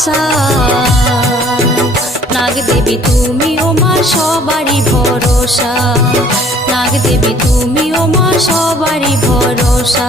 আশা। নাগ দেবী তুমি ও মা সবারই ভরসা, নাগ দেবী তুমি ও মা সবারই ভরসা।